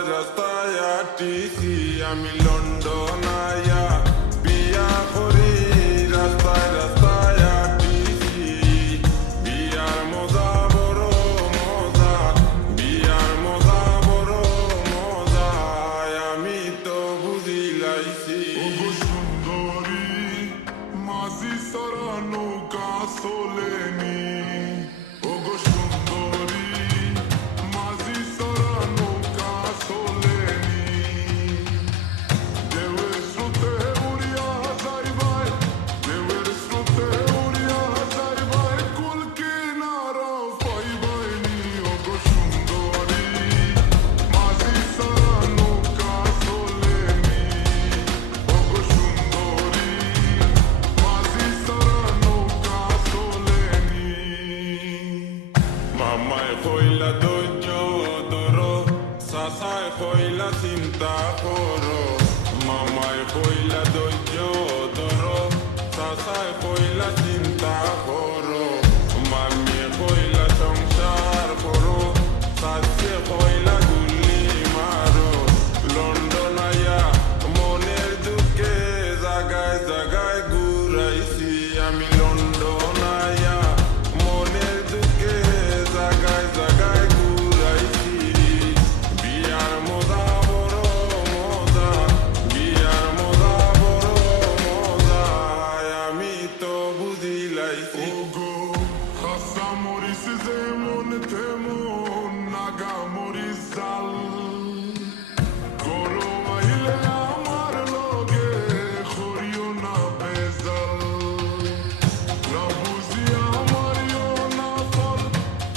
রাস্তায় রাস্তায় আটিছি আমি লন্ডন আয়া বিয়া করি রাস্তায় রাস্তায় আটিছি বিয়ার মজা বড় মজা বিয়ার মজা বড় মজা আমি তো বুঝিলাইছি ওগো সুন্দরী মাঝি সারা নৌকা চলেনি ওগো সুন্দরী মাঝি সারা নৌকা চলেনি ঢেউয়ের স্রোতে উড়িয়া যাইবাই ঢেউয়ের স্রোতে উড়িয়া যাইবাই কুল কিনারা পাইবাইনি ওগো সুন্দরী মাঝি সারা নৌকা চলেনি ওগো সুন্দরী মাঝি সারা নৌকা চলেনি মামায় কইলা ধৈর্য ধরো সাসায় কইলা চিন্তা করো মামায় কইলা ধৈর্য ধরো সাসায় কইলা চিন্তা করো মামিয়ে কইলা সংসার করো সাসে কইলা গুলি মারো লন্ডন আয়া মনের দুঃখে জাগায় জাগায় ঘুরাইছি আমি লন্ডন আয়া মনের দুঃখে জাগায় জাগায় ঘুরাইছি বিয়ার মজা বড় মজা বিয়ার মজা বড় মজা আমি তো বুঝিলাইছি ওগো খাসা মরিস যেমন তেমন নাগা মরিস জাল গরম আইলে আমার লগে করিও না বেজাল না বুঝিয়া মারিও না ফল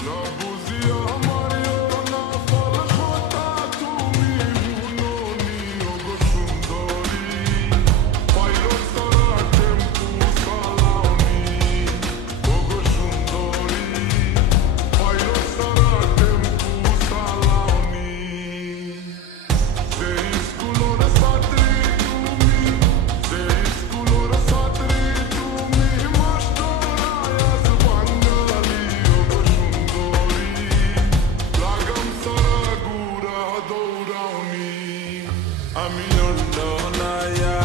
না বুঝিয়া মারিও না ফল কথা তুমি শুনোনি ওগো সুন্দরী পাইলট সারা টেম্পু চালাওনি ওগো সুন্দরী পাইলট সারা টেম্পু চালাওনি সেই স্কুলের ছাত্রী তুমি সেই স্কুলের ছাত্রী তুমি মাস্টার আয়াজ বাঙালি ওগো সুন্দরী লাগাম সারা গুড়া দৌড়াওনি আমি লন্ডন আয়া